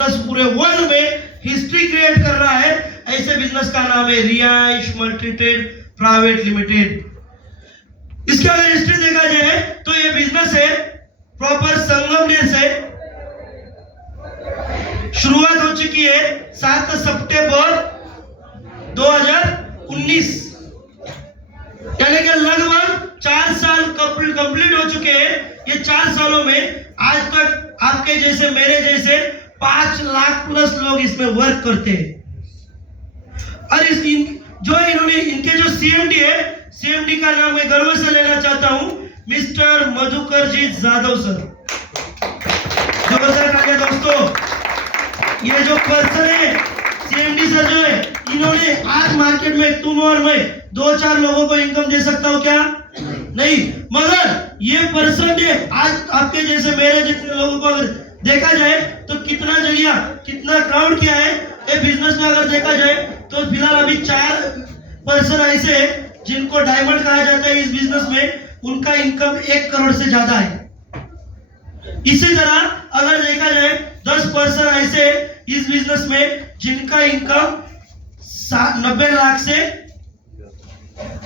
पूरे वर्ल्ड में history create कर रहा है। ऐसे बिजनेस का नाम है रिहाइश मल्टीट्रेड प्राइवेट लिमिटेड। इसके अगर हिस्ट्री देखा जाए तो ये बिजनेस है प्रॉपर संगमनेर से शुरुआत हो चुकी है 7 सितंबर 2019, यानी कि लगभग 4 साल कंप्लीट हो चुके हैं। ये 4 सालों में आज तक आपके जैसे मेरे जैसे 5 लाख प्लस लोग इसमें वर्क करते हैं। और इनके जो सीएमडी है, सीएमडी का नाम मैं गर्व से लेना चाहता हूं, मिस्टर मधुकर जी जाधव सर। जोरदार तालियां दोस्तों। ये जो पर्सन है सीएमडी सर जो है, इन्होंने आज मार्केट में तुम और मैं 2-4 लोगों को इनकम दे सकता हूं क्या? नहीं, मगर ये पर्सन ने आज आपके जैसे मेरे जैसे लोगों को अगर देखा जाए तो कितना जगह कितना क्राउड किया है। ये बिजनेस में अगर देखा जाए तो फिलहाल अभी 4 पर्सन ऐसे हैं जिनको डायमंड कहा जाता है। इस बिजनेस में उनका इनकम 1 करोड़ से ज्यादा है। इसी तरह अगर देखा जाए 10 पर्सन ऐसे इस बिजनेस में जिनका इनकम 90 लाख से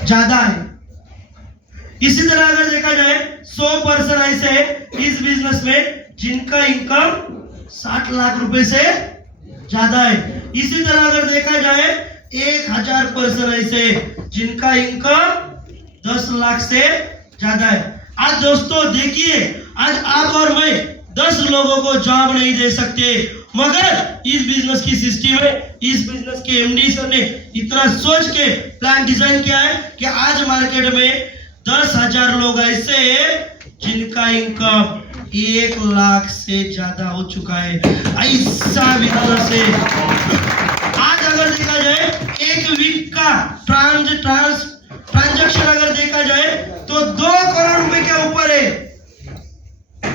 ज्यादा है। इसी तरह अगर देखा जाए 100 पर्सन ऐसे इस बिजनेस में जिनका इनकम 60 लाख रुपए से ज्यादा है। इसी तरह अगर देखा जाए 1000 पर्सन ऐसे जिनका इनकम 10 लाख से ज्यादा है। आज दोस्तों देखिए, आज आप और मैं 10 लोगों को जॉब नहीं दे सकते, मगर इस बिजनेस की सिस्टम है, इस बिजनेस के एमडी सर ने इतना सोच के प्लान डिजाइन किया है कि आज मार्केट में 10,000 लोग ऐसे हैं जिनका इनकम 1 लाख से ज्यादा हो चुका है। ऐसा बिजनेस है। आज अगर देखा जाए 1 वीक का ट्रांजैक्शन अगर देखा जाए तो 2 करोड़ रुपए के ऊपर है।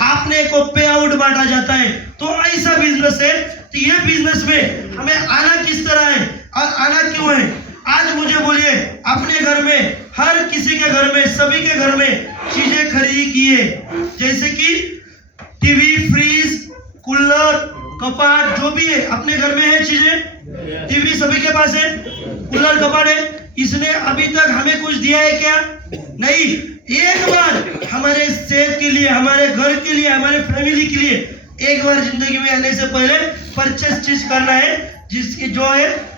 आपने को पे आउट बांटा जाता है। तो ऐसा बिजनेस है। तो ये बिजनेस में हमें आना किस तरह है और आना क्यों है? आज मुझे बोलिए, अपने घर में हर किसी के घर में, सभी के घर में चीजें खरीदी की है, जैसे कि टीवी, फ्रीज, कूलर, कपाट, जो भी है अपने घर में है चीजें। टीवी सभी के पास है, कूलर, कपाट है। इसने अभी तक हमें कुछ दिया है क्या? नहीं। एक बार हमारे सेहत के लिए, हमारे घर के लिए, हमारे फैमिली के लिए एक बार जिंदगी में आने से पहले परचेस चीज करना है, जिसकी जो है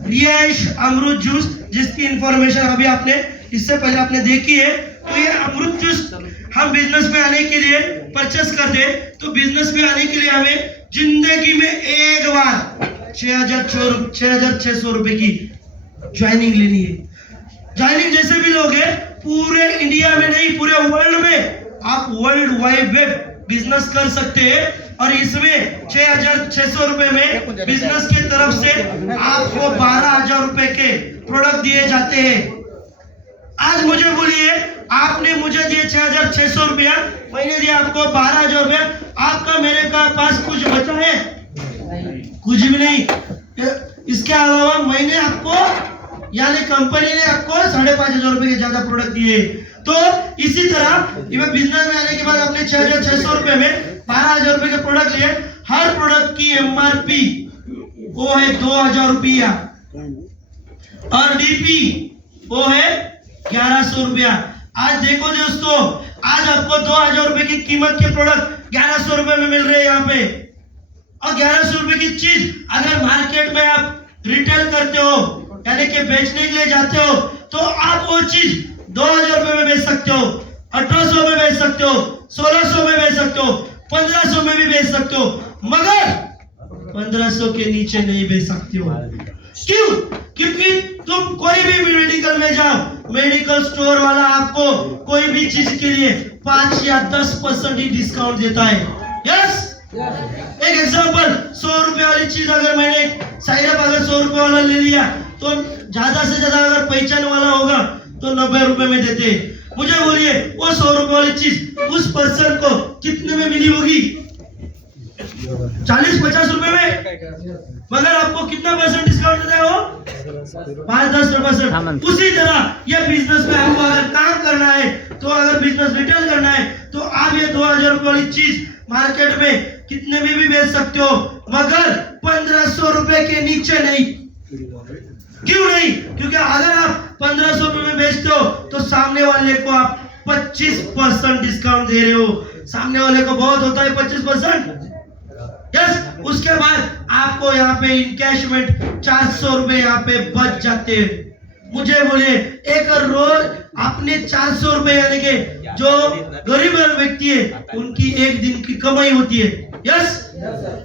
रिहाइश अमरूद जूस, जिसकी इंफॉर्मेशन अभी आपने इससे पहले आपने देखी है। तो ये अमरूद जूस हम बिजनेस में आने के लिए परचेस कर दे, तो बिजनेस में आने के लिए हमें जिंदगी में एक बार 6,600 रुपए की ज्वाइनिंग लेनी है। ज्वाइनिंग जैसे भी लोग हैं, पूरे इंडिया में नहीं पूरे वर्ल्ड में आप वर्ल्ड वाइड वेब बिजनेस कर सकते हैं। और इसमें 6,600 रुपए में बिजनेस की तरफ से आपको 12,000 रुपए के प्रोडक्ट दिए जाते हैं। आज मुझे बोलिए, आपने मुझे दिए 6,600 रुपया, मैंने दिया आपको 12,000 रुपया। आपका मेरे का पास कुछ बचा है? कुछ भी नहीं। इसके अलावा मैंने आपको यानी कंपनी ने आपको 5,500 रुपए के ज्यादा प्रोडक्ट दिए। तो इसी तरह ये बिजनेस में आने के बाद आपने 6,600 रुपए में 12,000 रुपए के प्रोडक्ट लिए। हर प्रोडक्ट की एमआरपी वो है 2,000 रुपया और डीपी वो है 1,100 रुपया। आज देखो दोस्तों, आज आपको 2,000 रुपए की कीमत के प्रोडक्ट 1,100 रुपए में मिल रहे हैं यहाँ पे। और 1,100 रुपए की चीज अगर मार्केट में आप रिटेल करते हो, यानी कि बेचने के लिए जाते हो, तो आप वो चीज 2,000 रुपए में बेच सकते हो, 1,800 में बेच सकते हो, 1,600 में बेच सकते हो, 1,500 में भी बेच सकते हो, मगर 1,500 के नीचे नहीं बेच सकते हो। क्यों? क्योंकि तुम कोई भी मेडिकल में जाओ, मेडिकल स्टोर वाला आपको कोई भी चीज के लिए 5 या 10% ही डिस्काउंट देता है। यस, एक एग्जांपल, 100 रुपए वाली चीज अगर मैंने साइरप अगर 100 रुपए वाला ले लिया, तो ज्यादा से ज्यादा अगर पहचान वाला होगा तो 90 रुपए में देते। मुझे बोलिए, वो 100 रुपए वाली चीज उस पर्सन को कितने में मिली होगी? 40-50 रुपए में, मगर आपको कितना परसेंट डिस्काउंट देता है वो? 5-10%। उसी तरह ये बिजनेस में आपको अगर काम करना है, तो अगर बिजनेस रिटेल करना है, तो आप ये 2,000 रुपए वाली चीज मार्केट में कितने में भी बेच सकते हो, मगर 1500 रुपए के नीचे नहीं। क्यों नहीं? क्योंकि अगर आप 1500 रुपए में बेचते हो तो सामने वाले को आप 25% डिस्काउंट दे रहे हो। सामने वाले को बहुत होता है 25%। यस, उसके बाद आपको यहाँ पे इनकैशमेंट 400 रुपए यहाँ पे बच जाते हैं। मुझे बोलिए, एक रोज अपने 400 रुपए यानी कि जो गरीब व्यक्ति है उनकी एक दिन की कमाई होती है। यस,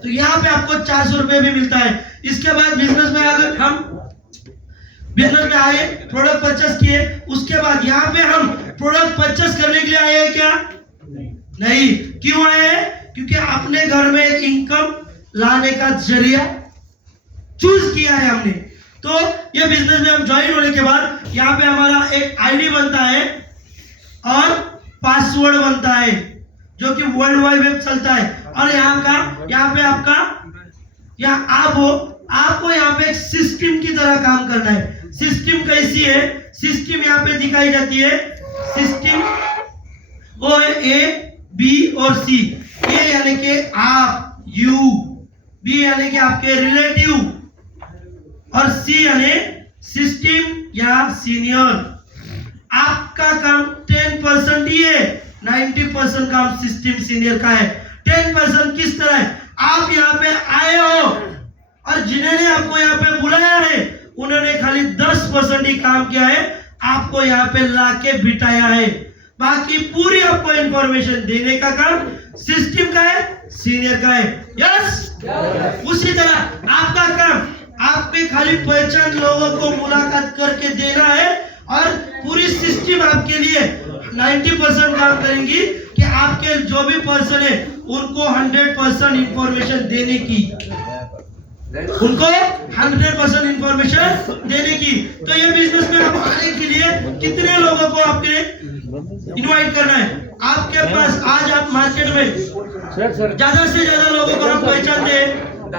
तो यहाँ पे आपको 400 रुपए भी मिलता है। इसके बाद बिजनेस में अगर हम बिजनेस में आए, प्रोडक्ट परचेस किए, उसके बाद यहाँ पे हम प्रोडक्ट परचेस करने के लिए आए हैं क्या? नहीं। क्यों आए हैं? क्योंकि अपने घर में एक इनकम लाने का जरिया चूज किया है हमने। तो ये बिजनेस में हम ज्वाइन होने के बाद यहाँ पे हमारा एक आईडी बनता है और पासवर्ड बनता है जो कि वर्ल्ड वाइड वेब चलता है। और यहाँ पे आपका आप हो, आपको यहाँ पे एक सिस्टम की तरह काम करना है। सिस्टम कैसी है? सिस्टम यहाँ पे दिखाई जाती है। सिस्टम वो है ए, बी और सी। ए यानी कि आप, यू, बी यानी कि आपके रिलेटिव, और सी यानी सिस्टम या सीनियर। आपका काम 10% ही है, 90% काम सिस्टम सीनियर का है। 10% किस तरह है? आप यहाँ पे आए हो और जिन्होंने आपको यहाँ पे बुलाया है उन्होंने खाली 10% ही काम किया है, आपको यहाँ पे लाके बिठाया है। बाकी पूरी आपको इंफॉर्मेशन देने का काम सिस्टम का है, सीनियर का है। यस, उसी तरह आपका काम आपके खाली पहचान लोगों को मुलाकात करके देना है और पूरी सिस्टम आपके लिए 90% काम करेंगी कि आपके जो भी पर्सन है उनको 100% इंफॉर्मेशन देने की, उनको 100% इंफॉर्मेशन देने की। तो ये बिजनेस में आप आने के लिए कितने लोगों को आपके इनवाइट करना है? आपके पास आज आप मार्केट में ज्यादा से ज्यादा लोगों को हम पहचानते हैं।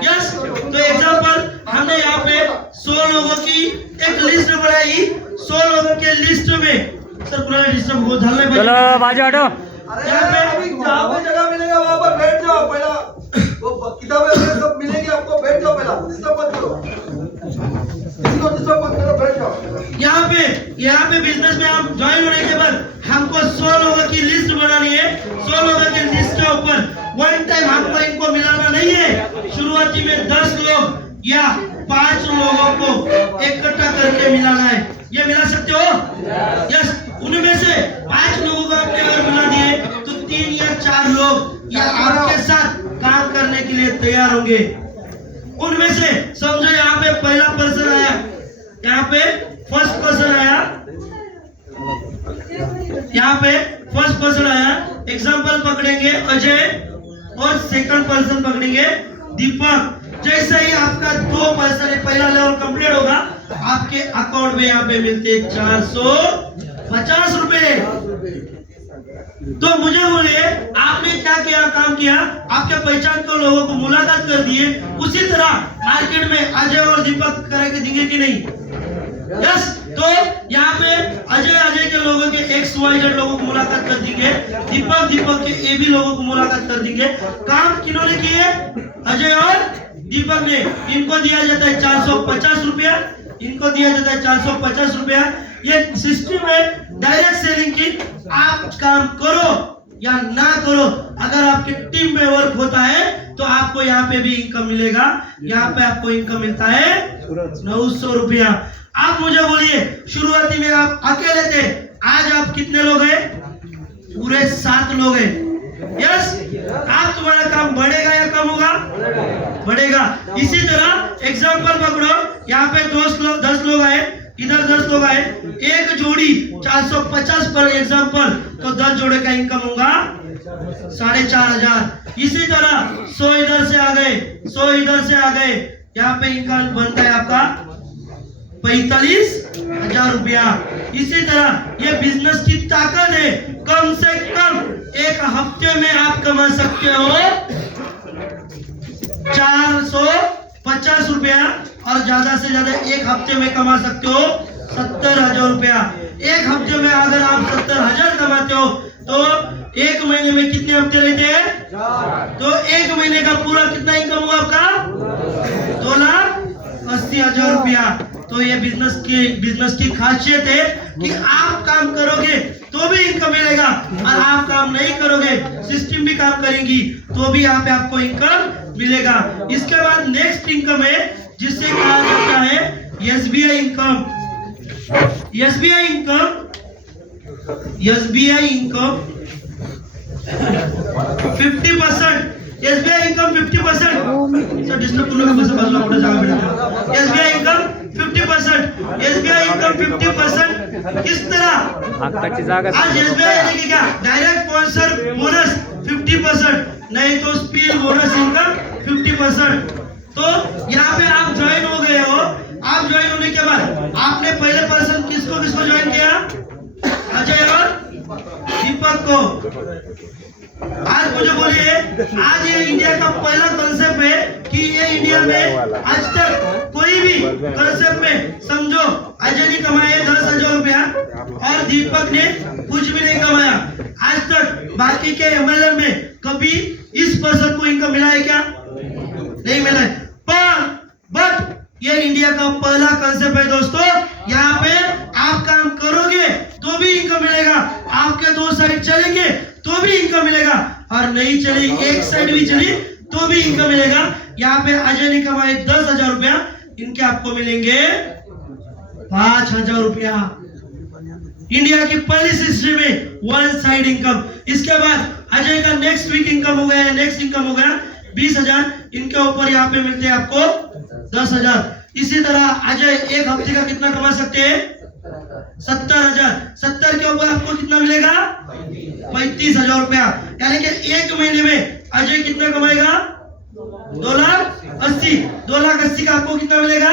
यस, तो एग्जांपल हमने यहाँ पे 100 लोगों की एक लिस्ट बनाई। 100 लोगों के लिस्ट में सर पूरा लिस्ट को डालने पे चलो बाजू हटो। यहाँ पे जहाँ पे जगह मिलेगा वहाँ पर बैठ जाओ। पहला वो किताबें सब मिलेगी आपको, बैठ जाओ। पहला डिस्टर्ब मत करो, किसी को डिस्टर्ब मत करो, बैठ जाओ। यहाँ पे बिजनेस में हम ज्वाइन होने के बाद हमको 100 लोगों की लिस्ट बनानी है। 100 लोगों की लिस्ट के ऊपर वन टाइम हमको इनको मिलाना नहीं है। शुरुआती में 10 लोग या 5 लोगों को इकट्ठा करके मिलाना है। ये मिला सकते हो? यस, उनमें से 5 लोगों को आपने अगर मिला दिए तो 3 या 4 लोग या आपके साथ काम करने के लिए तैयार होंगे। उनमें से समझो यहाँ पे पहला पर्सन आया, यहाँ पे फर्स्ट पर्सन आया, यहाँ पे फर्स्ट पर्सन आया। एग्जांपल पकड़ेंगे अजय और सेकंड पर्सन पकड़ेंगे दीपक। जैसे ही आपका 2 पर्सन है, पहला लेवल कंप्लीट होगा, आपके अकाउंट में यहाँ पे मिलते 450 रुपए। तो मुझे बोलिए, आपने क्या किया? काम किया, आपके पहचान को लोगों को मुलाकात कर दिए। उसी तरह मार्केट में अजय और दीपक करके देंगे कि नहीं? यस, तो यहाँ पे अजय के लोगों के XYZ लोगों को मुलाकात कर देंगे, दीपक के AB लोगों को मुलाकात कर देंगे। काम किन्होंने किए? अजय और दीपक ने। इनको दिया जाता है 450 रुपया, इनको दिया जाता है 450 रुपया। ये सिस्टम है डायरेक्ट सेलिंग की। आप काम करो या ना करो, अगर आपकी टीम में वर्क होता है तो आपको यहाँ पे भी इनकम मिलेगा। यहाँ पे आपको इनकम मिलता है 900 रुपया। आप मुझे बोलिए, शुरुआती में आप अकेले थे, आज आप कितने लोग हैं? पूरे 7 लोग हैं। यस, आप तुम्हारा काम बढ़ेगा या कम होगा? बढ़ेगा। इसी तरह एग्जांपल पकड़ो, यहाँ पे 10 लोग आए, इधर 10 लोग आए, एक जोड़ी 450 पर एग्जांपल, तो 10 जोड़े का इनकम होगा 4,500। इसी तरह 100 इधर से आ गए, 100 इधर से आ गए, यहाँ पे इनकम बनता है आपका 45,000 रुपया। इसी तरह ये बिजनेस की ताकत है, कम से कम एक हफ्ते में आप कमा सकते हो 450 रुपया, और ज्यादा से ज्यादा एक हफ्ते में कमा सकते हो 70,000 रुपया। एक हफ्ते में अगर आप 70,000 कमाते हो तो एक महीने में कितने हफ्ते रहते हैं? तो एक महीने का पूरा कितना इनकम हुआ आपका? 2,80,000 रुपया। तो ये बिजनेस की खासियत है कि आप काम करोगे तो भी इनकम मिलेगा, और आप काम नहीं करोगे, सिस्टम भी काम करेंगी तो भी यहाँ पे आपको इनकम मिलेगा। इसके बाद नेक्स्ट इनकम है जिससे कहा जाता है SBI income. SBI income 50%। SBI income 50%। Sir disturb करने का बस बाजूला कुठे जागा भेटत। SBI income 50%। एसबीआई इनकम 50% किस तरह? आज एसबीआई यानी कि क्या? डायरेक्ट स्पॉन्सर बोनस 50%, नहीं तो स्पीड बोनस इनकम 50%। तो यहाँ पे आप ज्वाइन हो गए हो। आप ज्वाइन होने के बाद आपने पहले पर्सन किसको ज्वाइन किया? अजय और दीपक को। आज मुझे बोलिए, आज ये इंडिया का पहला कॉन्सेप्ट है कि ये इंडिया में आज तक कोई भी कॉन्सेप्ट में समझो अजय ने कमाए 10,000 रुपया और दीपक ने कुछ भी नहीं कमाया आज तक। बाकी के एमएलए में कभी इस पर्सन को इनकम मिला है क्या? नहीं मिला है। पर बट ये इंडिया का पहला कॉन्सेप्ट है दोस्तों। यहाँ पे आप काम करोगे तो भी इनकम मिलेगा, आपके 2 साइड चलेंगे तो भी इनकम मिलेगा, और नहीं चली एक साइड भी चली तो भी इनकम मिलेगा। यहाँ पे अजय ने कमाए 10,000 रुपया, इनके आपको मिलेंगे 5,000 रुपया। इंडिया की पहली हिस्ट्री में 1 साइड इनकम। इसके बाद अजय का नेक्स्ट वीक इनकम हो गया, नेक्स्ट इनकम हो गया 20,000। इनके ऊपर यहाँ पे मिलते हैं आपको 10,000। इसी तरह अजय एक हफ्ते का कितना कमा सकते हैं? 70,000। 70 के ऊपर आपको कितना मिलेगा? 35,000 रुपया। यानी कि एक महीने में अजय कितना कमाएगा? 2,80,000। 2,80,000 का आपको कितना मिलेगा?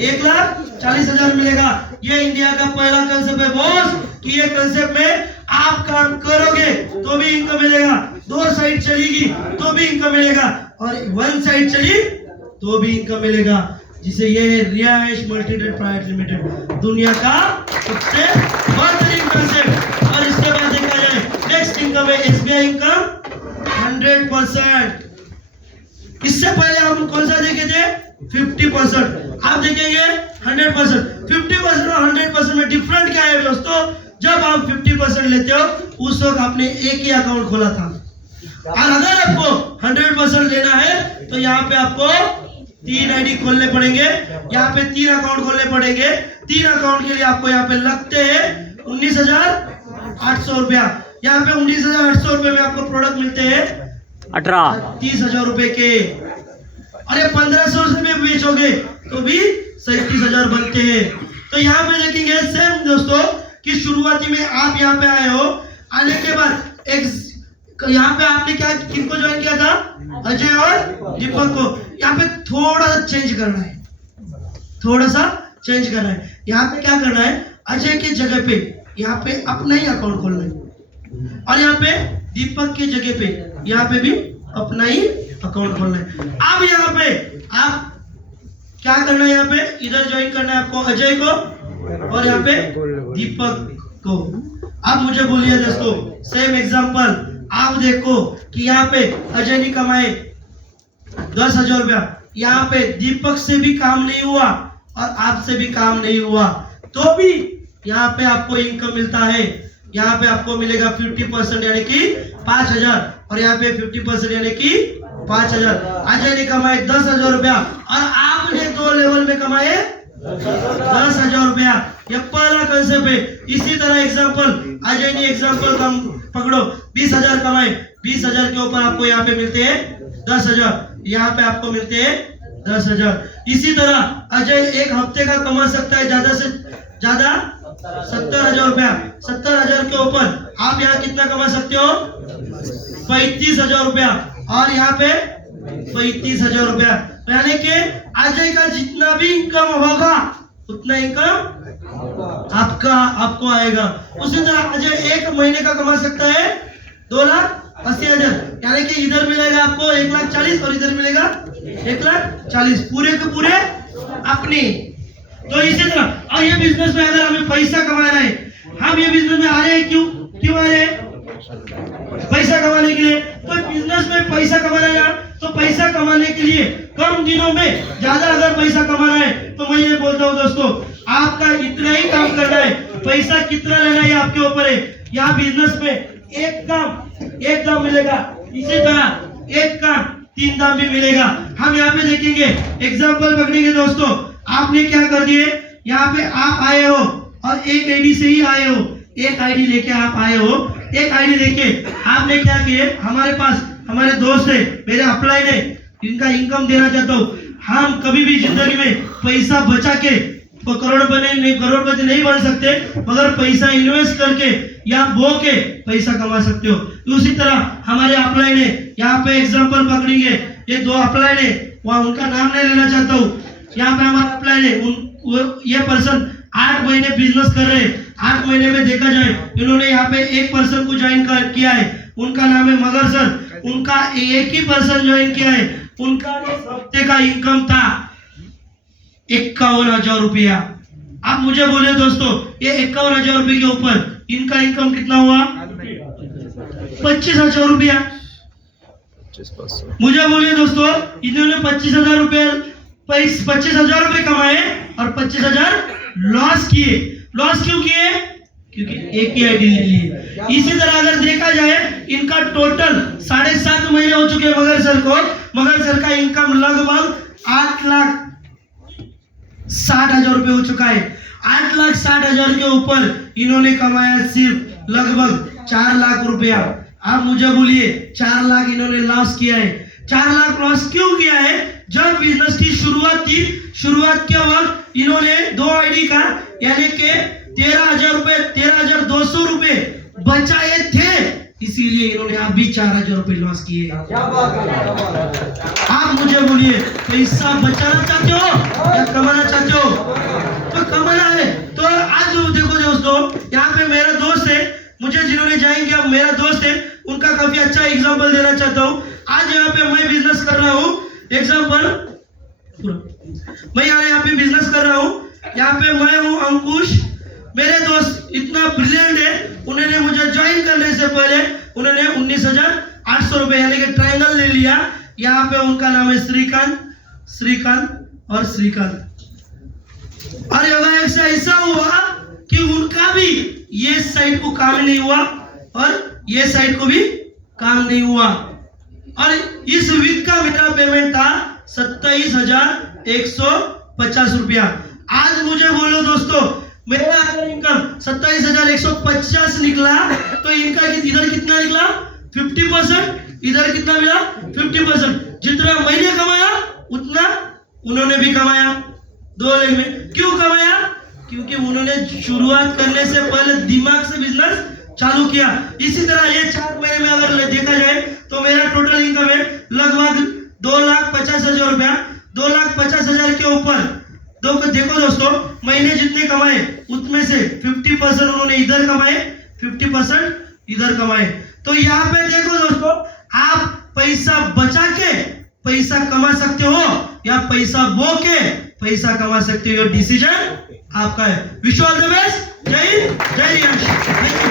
1,40,000 मिलेगा। ये इंडिया का पहला कंसेप्ट है बॉस, कि ये कंसेप्ट में आप काम करोगे तो भी इनकम मिलेगा, 2 साइड चलेगी तो भी इनकम मिलेगा, और 1 साइड चली तो भी इनकम मिलेगा। जिसे ये रिहाइश मल्टीनेट प्राइवेट लिमिटेड, दुनिया का सबसे बेहतरीन कंसेप्ट। और इसके बाद देखा जाए नेक्स्ट इनकम है एसबीआई इनकम 100%। इससे पहले हम कौन सा देखे थे? 50%। आप देखेंगे 100%। 50% और 100% में डिफरेंट क्या है दोस्तों? जब आप 50% लेते हो उस वक्त आपने एक ही अकाउंट खोला था, और अगर आपको 100% लेना है तो यहाँ पे आपको 3 आईडी खोलने पड़ेंगे, यहाँ पे 3 अकाउंट खोलने पड़ेंगे। 3 अकाउंट के लिए आपको यहाँ पे लगते हैं 19,800 रुपया। यहाँ पे 19,800 रुपए में आपको प्रोडक्ट मिलते हैं 30,000 रुपए के, और ये 1,500 से में बेचोगे तो भी 37,000 बनते हैं। तो यहाँ पे देखेंगे सेम दोस्तों कि शुरुआती में आप यहाँ पे आए हो, आने के बाद यहाँ पे आपने क्या किनको ज्वाइन किया था? अजय और दीपक को। यहाँ पे थोड़ा सा चेंज करना है, थोड़ा सा चेंज करना है। यहाँ पे क्या करना है? अजय के जगह पे यहाँ पे अपना ही अकाउंट खोलना है, और यहाँ पे दीपक के जगह पे यहाँ पे भी अपना ही अकाउंट खोलना है। अब यहाँ पे आप क्या करना है? यहाँ पे इधर ज्वाइन करना है आपको अजय को, और यहाँ पे दीपक को। अब मुझे बोलिए दोस्तों, सेम एग्जांपल आप देखो कि यहाँ पे अजय ने कमाए 10,000 रुपया, यहाँ पे दीपक से भी काम नहीं हुआ और आपसे भी काम नहीं हुआ, तो भी यहाँ पे आपको इनकम मिलता है। यहाँ पे आपको मिलेगा 50% यानी कि 5,000, और यहाँ पे 50% यानी कि 5,000। अजय ने कमाए 10,000 रुपया और आपने 2 लेवल में कमाए 10,000 रुपया। ये पहला कंसेप्ट है। इसी तरह एग्जांपल अजय ने एग्जांपल कम पकड़ो, 20,000 कमाए, 20,000 के ऊपर आपको यहाँ पे मिलते हैं 10,000, यहाँ पे आपको मिलते हैं 10,000। इसी तरह अजय एक हफ्ते का कमा सकता है ज्यादा से ज्यादा 70,000 रुपया। 70,000 के ऊपर आप यहाँ कितना कमा सकते हो? 35,000 रुपया, और यहाँ पे 35,000 रुपया। यानी कि अजय का जितना भी इनकम होगा उतना इनकम आपको आएगा। उसी तरह अजय एक महीने का कमा सकता है 2,80,000, यानी कि इधर मिलेगा आपको 1,40,000 और इधर मिलेगा 1,40,000, पूरे के पूरे अपने। तो इसी तरह और ये बिजनेस में अगर हमें पैसा कमाना है, हम ये बिजनेस में आ रहे हैं क्यों आ रहे हैं? पैसा कमाने के लिए। तो बिजनेस में पैसा कमाना है ना, तो पैसा कमाने के लिए कम दिनों में ज्यादा अगर पैसा कमाना है तो मैं ये बोलता हूँ दोस्तों, आपका इतना ही काम करना है, पैसा कितना लेना है आपके ऊपर है। यहाँ बिजनेस में एक दाम मिलेगा, इसी तरह एक काम 3 दाम भी मिलेगा। हम यहाँ पे देखेंगे, एग्जाम्पल पकड़ेंगे दोस्तों। आपने क्या कर दिए, यहाँ पे आप आए हो और एक आईडी से ही आए हो, एक आईडी लेके आप आए हो, एक आईडी लेके आपने क्या किए, हमारे पास हमारे दोस्त है, मेरे अपलाइन है, इनका इनकम देना चाहता हूँ। हम कभी भी जिंदगी में पैसा बचा के करोड़पति नहीं बन सकते, मगर पैसा इन्वेस्ट करके या बो के पैसा कमा सकते हो। उसी तरह हमारे अपलाइन है, यहाँ पे एग्जांपल पकड़ेंगे, ये 2 अपलाइन है, वहाँ उनका नाम नहीं लेना चाहता हूँ। यहाँ पे हमारा अपलाइन है, ये पर्सन 8 महीने बिजनेस कर रहे हैं। 8 महीने में देखा जाए इन्होंने यहाँ पे एक पर्सन को ज्वाइन किया है, उनका नाम है मगर सर। उनका एक ही पर्सन ज्वाइन किया है, उनका हफ्ते का इनकम था 51,000 रुपया। आप मुझे बोलिए दोस्तों, ये 51,000 रुपये के ऊपर इनका इनकम कितना हुआ, 25,000 रुपया। मुझे बोलिए दोस्तों, इन्होंने 25,000 रुपये कमाए और 25,000 लॉस किए। लॉस क्यों किए, क्योंकि एक ही आईडी ले लिए। इसी तरह अगर देखा जाए, इनका टोटल 7.5 महीने हो चुके हैं मगर सर को। मगर सर का इनकम लगभग 8,60,000 रुपये हो चुका है। 8,60,000 के ऊपर इन्होंने कमाया सिर्फ लगभग 4 लाख रुपया। आप मुझे बोलिए, 4 लाख इन्होंने लॉस किया है। 4 लाख लॉस क्यों किया है? जब बिजनेस की शुरुआत की, शुरुआत के वक्त इन्होंने 2 आईडी का यानी कि 13,200 रुपए बचाए थे, इसीलिए इन्होंने अभी 4,000 रुपए लॉस किए। आप मुझे बोलिए, पैसा बचाना चाहते हो या कमाना चाहते हो? तो कमाना है। तो आज देखो दोस्तों, यहाँ पे मेरा दोस्त है, मुझे जिन्होंने ज्वाइन किया मेरा दोस्त है, उनका काफी अच्छा एग्जांपल देना चाहता हूँ। आज यहाँ पे मैं बिजनेस कर रहा हूँ, एग्जांपल मैं यहाँ पे बिजनेस कर रहा हूँ। यहाँ पे मैं हूँ अंकुश, मेरे दोस्त इतना ब्रिलियंट है, उन्होंने मुझे ज्वाइन करने से पहले उन्होंने 19,800 रुपए यानी कि ट्रायंगल ले लिया। यहाँ पे उनका नाम है श्रीकांत और श्रीकांत। और ऐसा हुआ कि उनका भी ये साइड को काम नहीं हुआ और ये साइड को भी काम नहीं हुआ। और इस वीक का मेरा पेमेंट था 27,150 रुपया। आज मुझे बोलो दोस्तों, मेरा अगर इनकम 27,150 निकला तो इनका इधर कितना निकला, 50%। इधर कितना मिला, 50%। जितना मैंने कमाया उतना उन्होंने भी कमाया 2 लेग में। क्यों कमाया? क्योंकि उन्होंने शुरुआत करने से पहले दिमाग से बिजनेस चालू किया। इसी तरह ये 4 महीने में अगर देखा जाए तो मेरा टोटल इनकम है लगभग 2,50,000 रुपया। 2,50,000 के ऊपर देखो दोस्तों, महीने जितने कमाए उसमें से 50% उन्होंने इधर कमाए, 50% इधर कमाए। तो यहाँ पे देखो दोस्तों, आप पैसा बचा के पैसा कमा सकते हो या पैसा बो के पैसा कमा सकते हो, डिसीजन आपका है। Wish you all the best. जय हिंद, जय रियांश। Thank you.